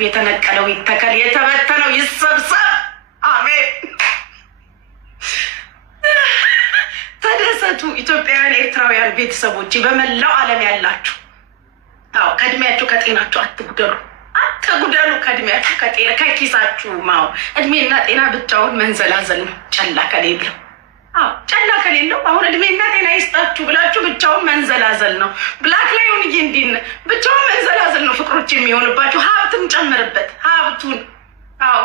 ይብዛላችሁ። የተነቀለው ይተከል፣ የተበተነው ይሰብሰብ። አሜን። ተደሰቱ ኢትዮጵያውያን ኤርትራውያን ቤተሰቦች በመላው ዓለም ያላችሁ። አዎ ከእድሜያችሁ ከጤናችሁ አትጉደሉ፣ አትጉደሉ። ከእድሜያችሁ ከጤና ከኪሳችሁ ማው እድሜና ጤና ብቻውን መንዘላዘል ነው ጨላ ከሌለው። አዎ ጨላ ከሌለው አሁን እድሜና ጤና ይስጣችሁ ብላችሁ ብቻውን መንዘላዘል ነው። ብላክ ላይ ሆን እንዲን ብቻውን መንዘላዘል ነው ፍቅሮች የሚሆንባችሁ። ሀብትም ጨምርበት ሀብቱን። አዎ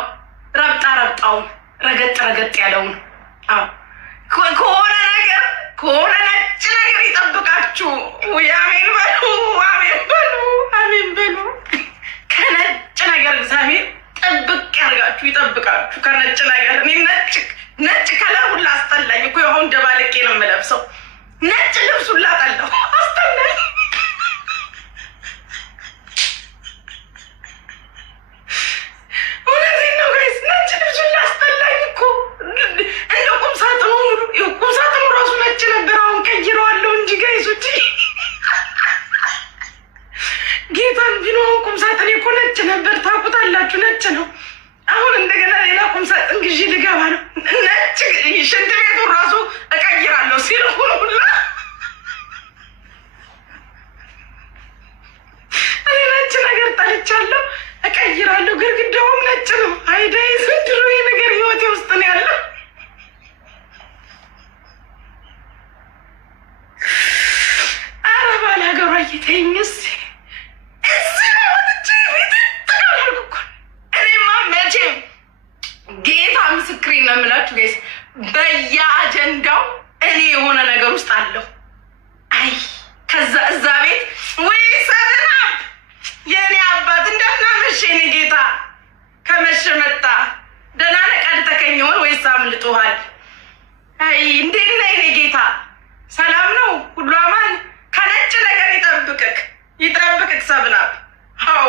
ረብጣውን ረገጥ ያለውን። አዎ ከሆነ ነጭ ነገር ይጠብቃችሁ። አሜን በሉ፣ አሜን በሉ። ከነጭ ነገር እግዚአብሔር ጥብቅ ያርጋችሁ፣ ይጠብቃችሁ ከነጭ ነገር። እኔ ነጭ ከለር ሁላ አስጠላኝ እኮ አሁን ደባልቄ ነው የምለብሰው። ነጭ ልብስ ሁላ ጠላሁ፣ አስጠላኝ። እውነቴን ነው ጋይስ፣ ነጭ ልብስ ሁላ አስጠላኝ እኮ። እንደ ቁም ሳጥኑ ሙሉ ቁም ሳጥኑ ራሱ ነጭ ነበር። አሁን ቀይረዋለሁ እንጂ ጋይሶች ጌታን ቢኖ ቁም ሳጥን እኮ ነጭ ነበር። ታውቁታላችሁ፣ ነጭ ነው። አሁን እንደገና ሌላ ቁም ሳጥን ግዢ ልገባ ነው። ነጭ ሽንት ቤቱን ራሱ እቀይራለሁ ሲል ሁላ እኔ ነጭ ነገር ጠልቻለሁ፣ እቀይራለሁ። ግድግዳውም ነጭ ነው። አይዳይ ዘንድሮ ይሄ ነገር ህይወቴ ውስጥ ነው ያለው። ኧረ ባላገሯ እየተኝስ ምስክሬን ነው የምላችሁ ጋይስ፣ በየአጀንዳው እኔ የሆነ ነገር ውስጥ አለሁ። አይ ከዛ እዛ ቤት ወይ ሰብናብ የእኔ አባት እንደምናመሽ የኔ ጌታ ከመሸ መጣ። ደህና ነህ ቀድተኸኝ ይሆን ወይስ አምልጦሃል? አይ እንዴት ነህ የኔ ጌታ? ሰላም ነው ሁሉ አማን? ከነጭ ነገር ይጠብቅክ ሰብናብ። አዎ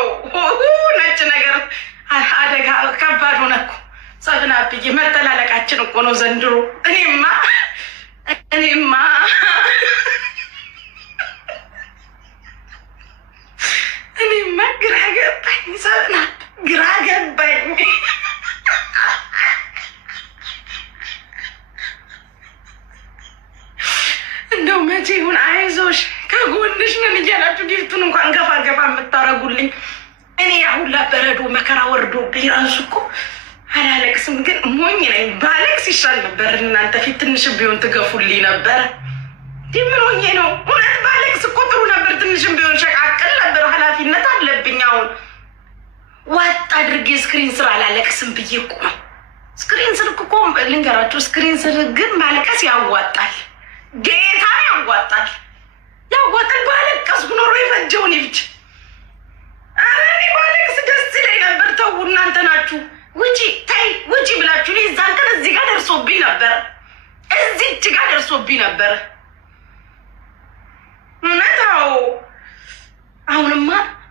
ነጭ ነገር አደጋ ከባድ ሆነ እኮ ሰብናብዬ። መተላለቃችን እኮ ነው ዘንድሮ። እኔማ ግራ ገባኝ ሰብናብ፣ ግራ ገባኝ። እንደው መቼ ይሁን አይዞሽ ከጎንሽ ነን እያላችሁ ጊፍቱን እንኳን ገፋ የምታረጉልኝ። እኔ ያሁላ በረዶ መከራ ወርዶብኝ ራሱ እኮ አላለቅስም፣ ግን ሞኝ ነኝ። ባለቅስ ይሻል ነበር። እናንተ ፊት ትንሽ ቢሆን ትገፉልኝ ነበር። ምን ሆኜ ነው? እውነት ባለቅስ እኮ ጥሩ ነበር። ትንሽም ቢሆን ሸቃቅል ነበር። ኃላፊነት አለብኝ። አሁን ዋጥ አድርጌ ስክሪን ስር አላለቅስም ብዬ እኮ ነው። ስክሪን ስር እኮ ልንገራችሁ፣ ስክሪን ስር ግን ማልቀስ ያዋጣል። ጌታ ያዋጣል። ባለቀስኩ ኖሮ የፈጀውን ይብጅ። እኔ ባለቅስ ደስ ይለኝ ነበር። ተው እናንተ ናችሁ ውጪ ብላችሁ እዛን ቀን እዚህ ጋር ደርሶብኝ ነበር። እዚች ጋር ደርሶብኝ ነበር። እውነታው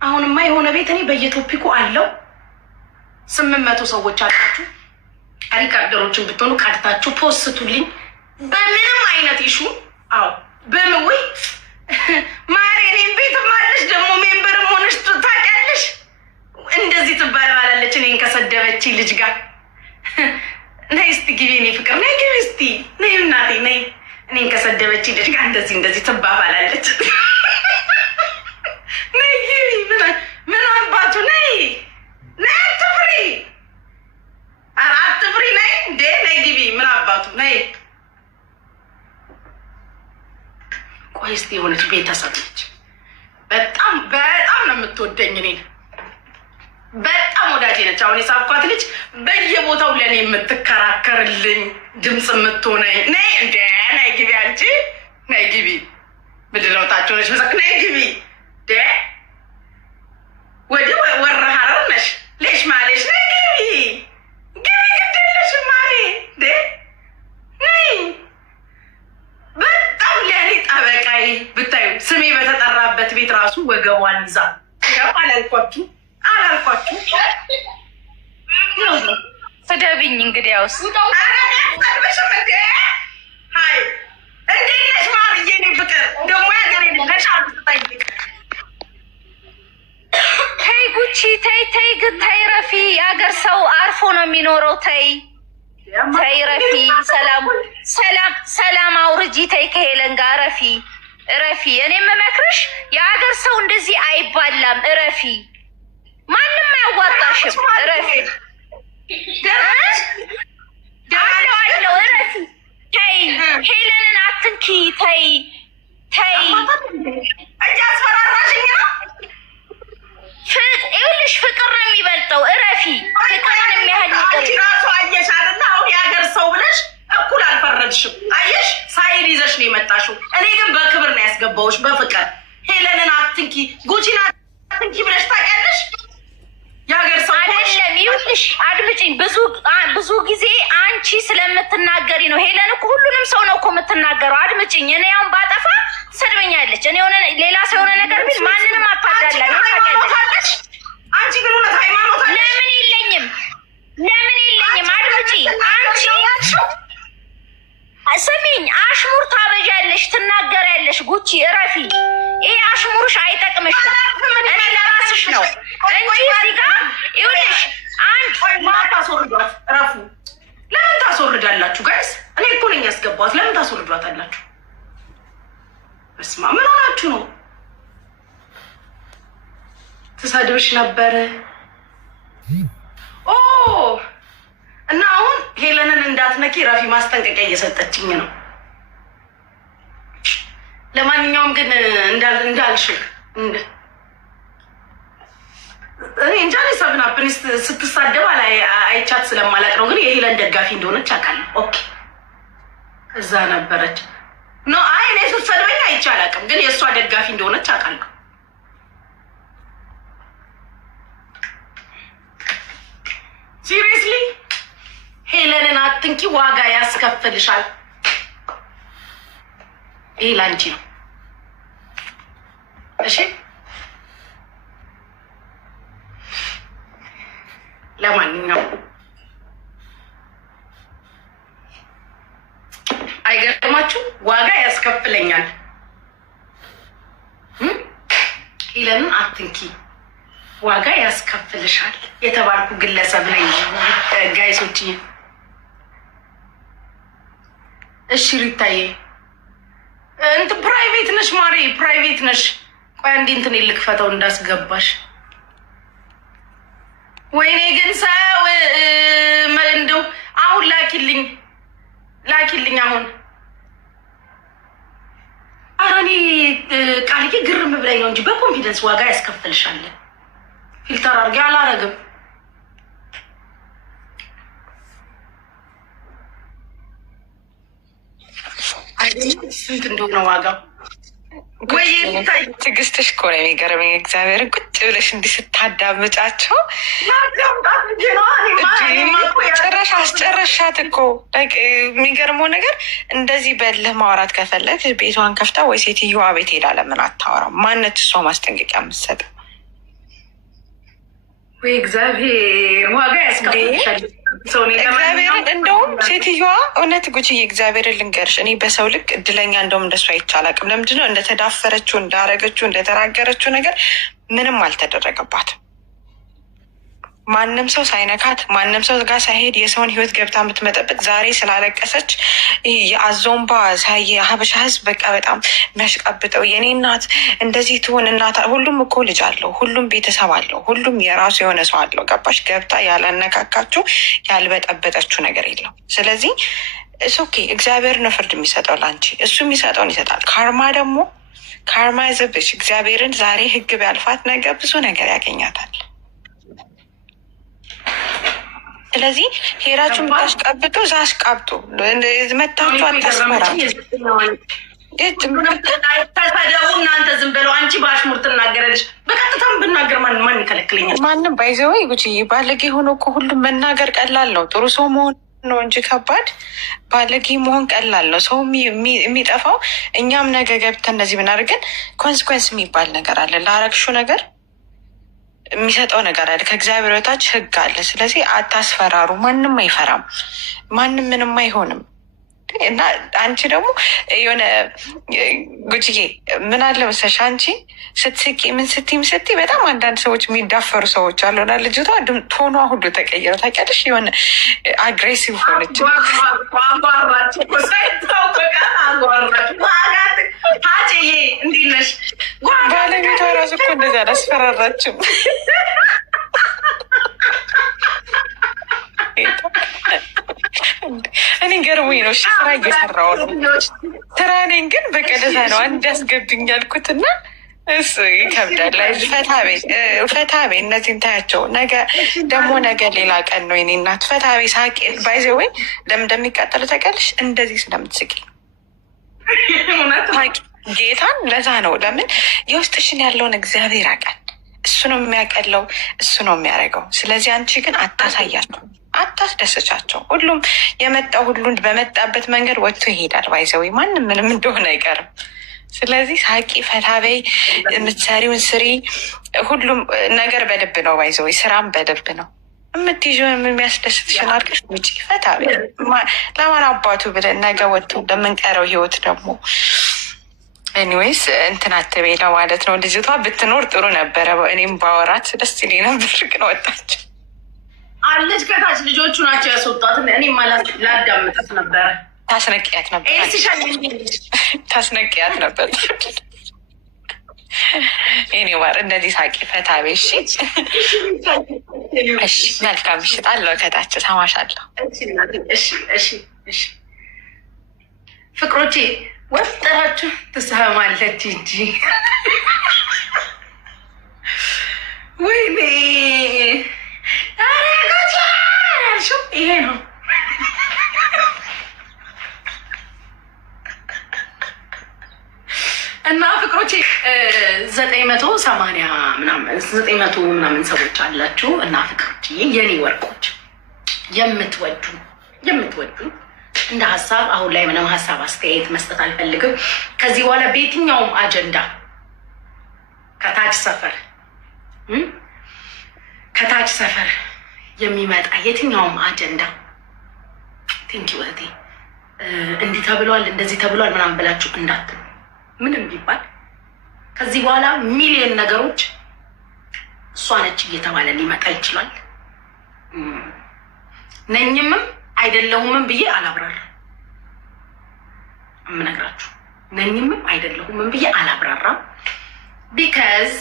አሁንማ የሆነ ቤት እኔ በየቶፒኩ አለው 800 ሰዎች አላችሁ። ሪካርደሮችን ብትሆኑ ቀድታችሁ ፖስቱልኝ በምንም አይነት ይሹ። አዎ በምውይ ማሬ እኔም ቤት ማለሽ ደግሞ ሜምበርም ሆነሽ ታውቂያለሽ። እንደዚህ ትባላለች እኔን ከሰደበች ልጅ ጋር። ነይ እስቲ ግቢ፣ እኔ ፍቅር ነይ ግቢ እስቲ ነይ እናቴ ነይ። እኔን ከሰደበች ልጅ ጋር እንደዚህ ትባባላለች። ነይ ግቢ። ምን አባቱ ነይ አትፍሪ፣ ኧረ አትፍሪ ነይ እንዴ ነይ ግቢ። ምን አባቱ ነይ። ቆይ እስቲ የሆነች ቤተሰብ ነች። በጣም ነው የምትወደኝ እኔን በጣም ወዳጄ ነች። አሁን የሳብኳት ልጅ በየቦታው ለእኔ የምትከራከርልኝ ድምፅ የምትሆነኝ። ነይ እንደ ነይ ግቢ፣ አንቺ ነይ ግቢ። ምንድን ነው ታች ሆነች መሰክ ነይ ግቢ። ወደ ወረሃረር ነሽ ሌሽ ማሌሽ ነይ ግቢ ግደለሽ ማሌ ነይ። በጣም ለእኔ ጠበቃይ ብታዩ ስሜ በተጠራበት ቤት ራሱ ወገቧን ይዛ አላልኳችሁ ስደብኝ እንግዲህ ያውስ እንዴት ነሽ ማርዬ? እኔ ፍቅር ደግሞ ያገሬ ነሽ አሉ ትጠይቅ። ተይ ጉቺ ተይ የሚኖረው። ተይ ረፊ፣ ሰላም አውርጂ። ተይ ከሄለን ጋር ረፊ። እኔ የምመክርሽ የሀገር ሰው እንደዚህ አይባላም። ረፊ፣ ማንም አያዋጣሽም። ረፊ አለው። ረፊ ተይ፣ ሄለንን አትንኪ። ተይ ይኸውልሽ ፍቅር ነው የሚበልጠው። እረፊ። ፍቅርን የሚያህል ነገር ራሱ አየሽ አይደለ? አሁን የሀገር ሰው ብለሽ እኩል አልፈረድሽም። አየሽ ሳይድ ይዘሽ ነው የመጣሽው። እኔ ግን በክብር ነው ያስገባሁሽ፣ በፍቅር ሄለንን አትንኪ፣ ጉቺን አትንኪ ብለሽ ታውቂያለሽ? የሀገር ሰው አይደለም። ይኸውልሽ አድምጪኝ። ብዙ ጊዜ አንቺ ስለምትናገሪ ነው። ሄለን እኮ ሁሉንም ሰው ነው እኮ የምትናገረው። አድምጪኝ። እኔ አሁን ባጠፋ ሰድበኛለች። እኔ ሌላ ሰው የሆነ ነገር ቢል ማንንም አታዳላ። አንቺ ግን እውነት ሃይማኖት ለምን የለኝም? አድምጪ። አንቺ ስሚኝ፣ አሽሙር ታበዣለሽ፣ ትናገሪያለሽ። ጉቺ እረፊ። ይሄ አሽሙርሽ አይጠቅምሽም። እኔ ለራስሽ ነው እንጂ እዚህ ጋር ይኸውልሽ ታስወርዷት። እረፉ። ለምን ታስወርዳላችሁ ጋይስ? እኔ እኮ ነኝ ያስገባኋት። ለምን ታስወርዷት አላችሁ? በስመ አብ ምን ሆናችሁ ነው? ትሰድብሽ ነበረ። እና አሁን ሄለንን እንዳትነኪ ረፊ ማስጠንቀቂያ እየሰጠችኝ ነው። ለማንኛውም ግን እንዳልሽው እኔ እንጃ ሰብናብን ስትሳደብ አይቻት ስለማላቅ ነው። ግን የሄለን ደጋፊ እንደሆነች አውቃለሁ። ኦኬ እዛ ነበረች። እኔ ስትሰድበኝ አይቼ አላውቅም፣ ግን የእሷ ደጋፊ እንደሆነች አውቃለሁ። ሲሪየስሊ ሄለንን አትንኪ፣ ዋጋ ያስከፍልሻል። ይሄ ላንቺ ነው። እሺ ለማንኛውም አይገርማችሁ? ዋጋ ያስከፍለኛል። ሄለንን አትንኪ፣ ዋጋ ያስከፍልሻል የተባልኩ ግለሰብ ነኝ ጋይሶች። እሺ ሪታዬ እንትን ፕራይቬት ነሽ ማሬ፣ ፕራይቬት ነሽ። ቆይ አንዴ እንትን ልክፈተው እንዳስገባሽ። ወይኔ ግን ሰው እንደው አሁን ላኪልኝ አሁን። ኧረ እኔ ቃልዬ ግርም ብላኝ ነው እንጂ በኮንፊደንስ ዋጋ ያስከፍልሻል። ፊልተር አድርጌ አላረግም። ስንት እንደሆነ ዋጋው ወይ ትዕግስትሽ እኮ ነው የሚገርመኝ። እግዚአብሔርን ቁጭ ብለሽ እንዲህ ስታዳምጫቸው ጭራሽ አስጨረሻት እኮ። የሚገርመው ነገር እንደዚህ በልህ ማውራት ከፈለግ ቤቷን ከፍታ ወይ ሴትዮዋ ቤት ሄዳ ለምን አታወራም? ማነት እሷ ማስጠንቀቂያ የምትሰጠው? ወይ እግዚአብሔር ዋጋ ያስከፍልሻል። እግዚአብሔርን እንደውም ሴትዮዋ እውነት ጉቺዬ እግዚአብሔርን ልንገርሽ፣ እኔ በሰው ልክ እድለኛ እንደውም እንደሱ አይቼ አላውቅም። ለምንድነው እንደተዳፈረችው እንዳረገችው እንደተናገረችው ነገር ምንም አልተደረገባትም። ማንም ሰው ሳይነካት ማንም ሰው ጋር ሳይሄድ የሰውን ሕይወት ገብታ የምትመጠበቅ ዛሬ ስላለቀሰች የአዞምባ ሳይ ሀበሻ ሕዝብ በቃ በጣም የሚያሽቃብጠው የኔ እናት እንደዚህ ትሆን እናት። ሁሉም እኮ ልጅ አለው፣ ሁሉም ቤተሰብ አለው፣ ሁሉም የራሱ የሆነ ሰው አለው። ገባሽ? ገብታ ያላነካካችሁ ያልበጠበጠችው ነገር የለው። ስለዚህ ኦኬ እግዚአብሔር ነው ፍርድ የሚሰጠው ለአንቺ። እሱ የሚሰጠውን ይሰጣል። ካርማ ደግሞ ካርማ ይዘብሽ። እግዚአብሔርን ዛሬ ሕግ ቢያልፋት ነገር ብዙ ነገር ያገኛታል። ስለዚህ ሄራችሁ የምታስቀብጡ ዛስቃብጡ መታችሁ አታስመራ። ተሰደቡ እናንተ ዝም ብለው። አንቺ በአሽሙር ትናገረልሽ፣ በቀጥታም ብናገር ማን ይከለክለኛል? ማንም ባይዘወይ ጉቺ ባለጌ ሆኖ እኮ ሁሉም መናገር ቀላል ነው። ጥሩ ሰው መሆን ነው እንጂ ከባድ ባለጌ መሆን ቀላል ነው። ሰው የሚጠፋው እኛም ነገ ገብተን እንደዚህ ብናደርገን ኮንስኮንስ የሚባል ነገር አለ። ላረግሹ ነገር የሚሰጠው ነገር አለ። ከእግዚአብሔር በታች ሕግ አለ። ስለዚህ አታስፈራሩ። ማንም አይፈራም። ማንም ምንም አይሆንም። እና አንቺ ደግሞ የሆነ ጉጭዬ ምን አለ መሰለሽ አንቺ ስትስቂ ምን ስትይ በጣም አንዳንድ ሰዎች የሚዳፈሩ ሰዎች አሉና ልጅቷ ቶኗ ሁሉ ተቀየረ። ታውቂያለሽ? የሆነ አግሬሲቭ ሆነች። ባለቤቷ ራሱ እኮ እንደዛ አላስፈራራችም። እኔ ገርሞኝ ነው ስራ እየሰራሁ ነው። ስራኔን ግን በቀደታ ነው አንድ ያስገብኝ ያልኩትና እሱ ይከብዳል። ፈታቤ እነዚህን ታያቸው። ነገ ሌላ ቀን ነው የኔ እናት። ፈታቤ ሳቄ ባይዘ ወይ ለምን እንደሚቃጠሉ ታውቂያለሽ? እንደዚህ ስለምትስቂ ጌታን። ለዛ ነው ለምን የውስጥሽን ያለውን እግዚአብሔር ያውቃል። እሱ ነው የሚያቀለው፣ እሱ ነው የሚያደርገው። ስለዚህ አንቺ ግን አታሳያቸው፣ አታስደስቻቸው። ሁሉም የመጣው ሁሉን በመጣበት መንገድ ወጥቶ ይሄዳል። ባይዘዌ ማንም ምንም እንደሆነ አይቀርም። ስለዚህ ሳቂ፣ ፈታበይ፣ የምትሰሪውን ስሪ። ሁሉም ነገር በልብ ነው። ባይዘዌ ስራም በልብ ነው። የምትይዥውን የሚያስደስትሽን አድርገሽ ውጪ፣ ፈታበይ። ለማን አባቱ ብለን ነገ ወጥቶ እንደምንቀረው ህይወት ደግሞ ኤኒዌይስ እንትን አትበይ ለማለት ነው። ልጅቷ ብትኖር ጥሩ ነበረ። እኔም ባወራት ደስ ይለኝ ነበር፣ ግን ወጣች አለች ከታች። ልጆቹ ናቸው ያስወጣት። እኔ ላዳምጣት ነበረ። ታስነቂያት ነበር። እኔ ዋር እንደዚህ ሳቂ ፈታ ቤሽ። እሺ መልካም ምሽት አለው። ከታች ሰማሻለሁ። እሺ ፍቅሮቼ ወጠራችሁ ትሰማለች እንጂ ወይኔ ይሄ ነው እና ፍቅሮቼ 980 ምናምን ሰዎች አላችሁ። እና ፍቅሮቼ የኔ ወርቆች የምትወዱ እንደ ሀሳብ አሁን ላይ ምንም ሀሳብ አስተያየት መስጠት አልፈልግም። ከዚህ በኋላ በየትኛውም አጀንዳ ከታች ሰፈር የሚመጣ የትኛውም አጀንዳ ቲንኪ ወቴ እንዲህ ተብሏል እንደዚህ ተብሏል ምናምን ብላችሁ እንዳትሉ። ምንም ቢባል ከዚህ በኋላ ሚሊዮን ነገሮች እሷ ነች እየተባለ ሊመጣ ይችላል። ነኝምም አይደለሁምም ብዬ አላብራራም። የምነግራችሁ ነኝምም አይደለሁምም ብዬ አላብራራም። ቢካዝ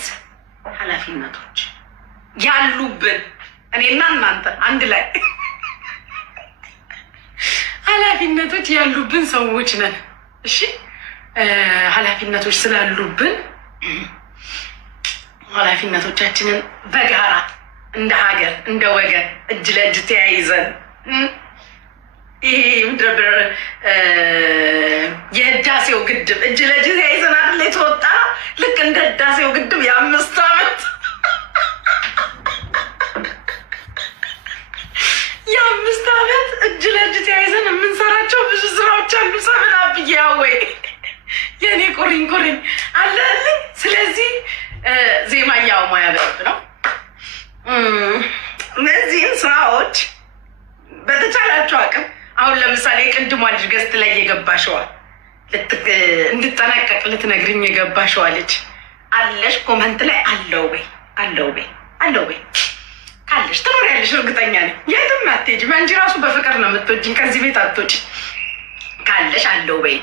ኃላፊነቶች ያሉብን እኔና እናንተ አንድ ላይ ኃላፊነቶች ያሉብን ሰዎች ነን። እሺ ኃላፊነቶች ስላሉብን ኃላፊነቶቻችንን በጋራ እንደ ሀገር እንደ ወገን እጅ ለእጅ ተያይዘን ይሄ ምድረ የህዳሴው ግድብ እጅ ለእጅ ተያይዘን አይደል የተወጣ ነው። ልክ እንደ ህዳሴው ግድብ የ5 ዓመት እጅ ለእጅ ተያይዘን የምንሰራቸው ብዙ ስራዎች አሉ። ሰብና ብዬ ወይ የኔ ቁሪኝ አለልኝ። ስለዚህ ዜማያው ማያበብ ነው። እነዚህን ስራዎች በተቻላቸው አቅም አሁን ለምሳሌ ቅድሟ ልጅ ገዝት ላይ የገባሸዋል እንድጠነቀቅ ልትነግርኝ የገባሸዋለች አለሽ ኮመንት ላይ አለው በይ ካለሽ ትኖሪያለሽ። እርግጠኛ ነኝ የትም አትሄጂም። አንቺ ራሱ በፍቅር ነው የምትወጂኝ። ከዚህ ቤት አትወጪ። ካለሽ አለው በይ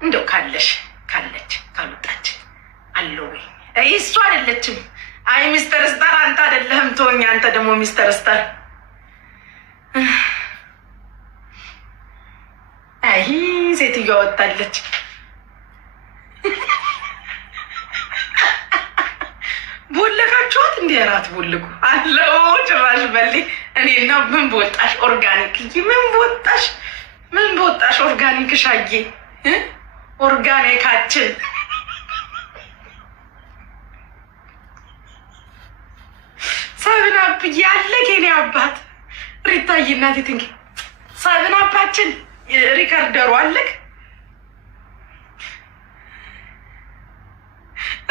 እንደው ካለች ካልወጣች አለው በይ። እሱ አይደለችም። አይ ሚስተር ስታር አንተ አይደለህም። ተወኝ። አንተ ደግሞ ሚስተር ስታር አይ ሴትዮዋ ወጣለች። ቦለካችኋት እንዲ ራት ቦልኩ አለው ጭራሽ በሌ እኔና ምን በወጣሽ ኦርጋኒክ ምን በወጣሽ ኦርጋኒክ ሻዬ ኦርጋኒካችን ሰብናፕ ያለ ኬኔ አባት ሪታዬ እናቴ ትንኪ ሰብናፓችን ሪከርደሩ አለክ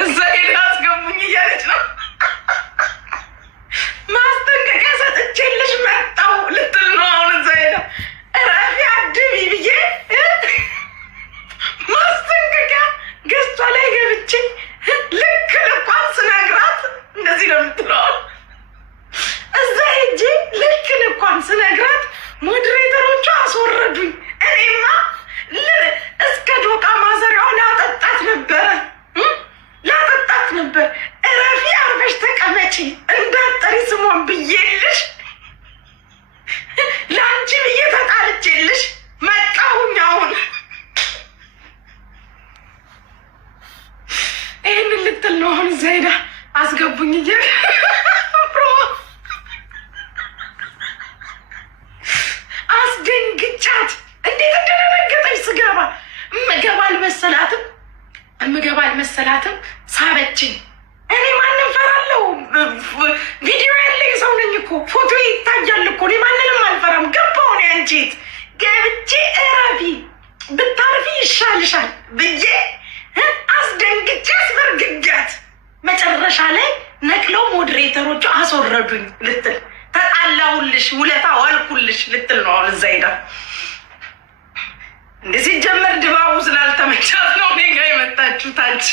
እዛ ሄዳ አስገቡኝ እያለች ነው። ማስጠንቀቂያ ሰጥቼልሽ መጣሁ ልትል ነው አሁን እዛ ሄዳ ብለዋል። እዛ ሄጄ ልክ ልኳን ስነግራት ሞዴሬተሮቹ አስወረዱኝ። እኔማ እስከ ዶቃ ማሰሪያው ላጠጣት ነበር። እረፊ አርፈሽ ተቀመጪ እንዳትጠሪ ስሟን ብዬልሽ ለአንቺ ብዬ ተጣልቼልሽ መጣሁኝ። አሁን ይህንን ልትል ነው። አሁን እዛ ሄዳ አስገቡኝ እየ አስደንግጫት እንዴት እንደደነገጠች ስገባ እምገባ አልመሰላትም። ሳበችኝ። እኔ ማንም ፈራለሁ? ቪዲዮ ያለኝ ሰው ነኝ እኮ ፎቶ ይታያል እኮ። እኔ ማንንም አልፈራም። ገባሁ እኔ አንቺት ገብቼ እረፊ ብታርፊ ይሻልሻል ብዬ አስደንግጬ አስበርግጋት መጨረሻ ላይ ነቅለው ሞዴሬተሮቹ አስወረዱኝ ልትል ተጣላሁልሽ፣ ውለታ ዋልኩልሽ ልትል ነው። አሁን እዛ ሄዳ እንደ ሲጀመር ድባቡ ስላልተመቻት ነው እኔ ጋ የመጣችሁ ታች።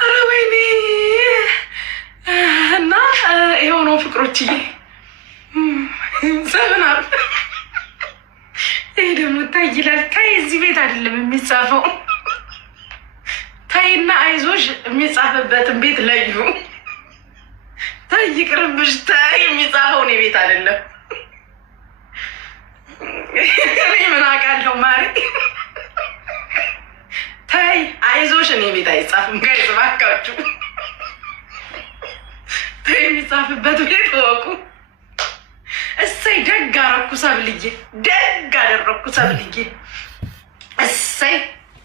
ኧረ ወይኔ! እና የሆነው ፍቅሮችዬ ሰብናል። ይሄ ደግሞ ታይ ይላል። ታይ እዚህ ቤት አይደለም የሚጻፈው። ታይና አይዞሽ የሚጻፍበትን ቤት ለዩ። ታይ ይቅርብሽ። ታይ የሚጻፈው እኔ ቤት አይደለም። እኔ ምን አውቃለሁ ማሪ። ታይ አይዞሽ እኔ ቤት አይጻፍም። ጋይዝ እባካችሁ ታይ የሚጻፍበት ቤት ወቁ። እሰይ ደግ አደረኩ ሰብልዬ፣ ደግ አደረኩ ሰብልዬ። እሰይ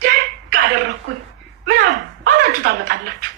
ደግ አደረኩኝ። ምን አባታችሁ ታመጣላችሁ?